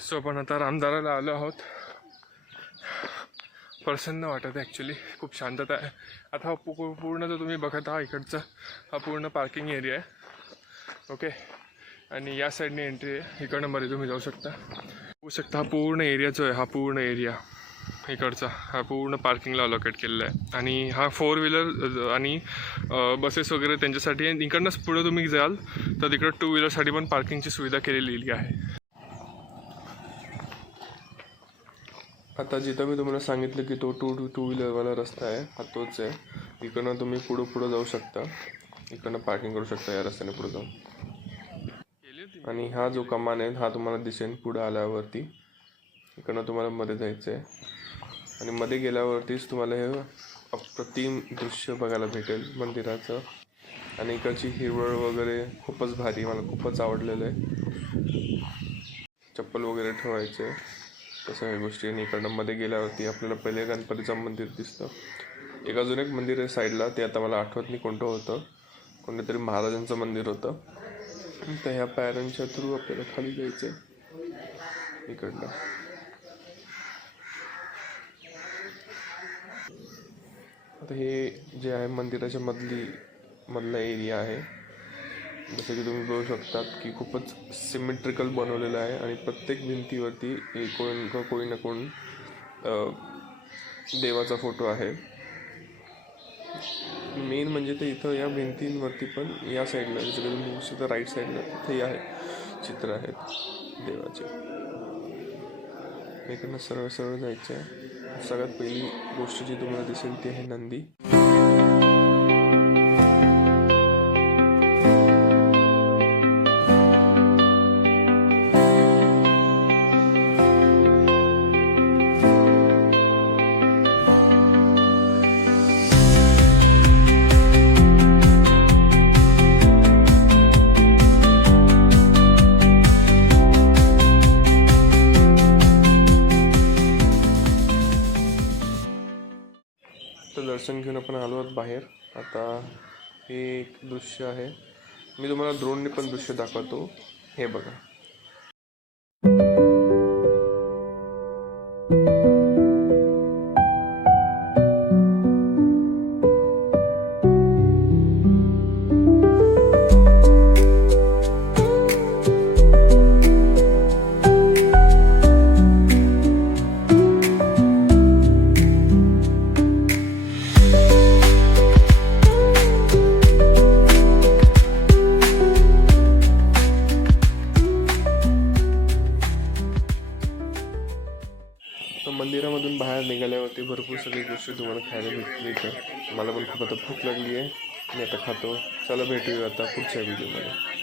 So आपण आता रामदाराला आलो आहोत. प्रसन्न वाटत ॲक्च्युली, खूप शांतता आहे. आता हा पूर्ण जो तुम्ही बघत आहात इकडचा हा पूर्ण पार्किंग एरिया आहे. ओके, आणि या साईडने एंट्री आहे. इकडनं मध्ये तुम्ही जाऊ शकता. होऊ शकता हा पूर्ण एरिया जो आहे, हा पूर्ण एरिया इकडचा हा पूर्ण पार्किंगला अलोकेट केलेला आहे. आणि हा 4 व्हीलर आणि बसेस वगैरे त्यांच्यासाठी आहे. इकडनंच पुढे तुम्ही जाल तर तिकडं 2 व्हीलरसाठी पण पार्किंगची सुविधा केलेली आहे. आता जिथं मी तुम्हाला सांगितलं की तो टू व्हीलरवाला रस्ता आहे, हा तोच आहे. इकडनं तुम्ही पुढं जाऊ शकता, इकडनं पार्किंग करू शकता या रस्त्याने पुढे जाऊन. आणि हा जो कमान आहे हा तुम्हाला दिसेल पुढं आल्यावरती. इकडनं तुम्हाला मध्ये जायचं आहे आणि मध्ये गेल्यावरतीच तुम्हाला हे अप्रतिम दृश्य बघायला भेटेल मंदिराचं. आणि इकडची हिरवळ वगैरे खूपच भारी, मला खूपच आवडलेलं आहे. चप्पल वगैरे ठेवायचे तसं ह्या गोष्टी. आणि इकडनं मध्ये गेल्यावरती आपल्याला पहिले गणपतीचं मंदिर दिसतं. अजून एक मंदिर आहे साईडला, ते आता मला आठवत नाही कोणतं होतं, कोणत्यातरी महाराजांचं मंदिर होतं. तर ह्या पायऱ्यांच्या थ्रू आपल्याला खाली जायचं आहे इकडनं. आता हे जे आहे मंदिराच्या मधला एरिया आहे. जसं की तुम्ही बघू शकतात की खूपच सिमेट्रिकल बनवलेलं आहे. आणि प्रत्येक भिंतीवरती कोणी ना कोण देवाचा फोटो आहे. मेन म्हणजे ते इथं या भिंतींवरती पण या साईडला जसं की तुम्ही बघू शकता राईट साईडला तिथे आहे चित्र आहेत देवाचे. इकडनं सरळ जायचं आहे. सगळ्यात पहिली गोष्ट जी तुम्हाला दिसेल ती आहे नंदी. तर दर्शन घेऊन आपण आलो आहोत बाहेर. आता हे एक दृश्य आहे, मी तुम्हाला ड्रोनने पण दृश्य दाखवतो. हे बघा. मंदिरामधून बाहेर निघाल्यावरती भरपूर सगळी गोष्टी तुम्हाला खायला भेटली इथं. मला पण खूप आता भूक लागली आहे, मी आता खातो. चला भेटूया आता पुढच्या व्हिडिओमध्ये. बाय.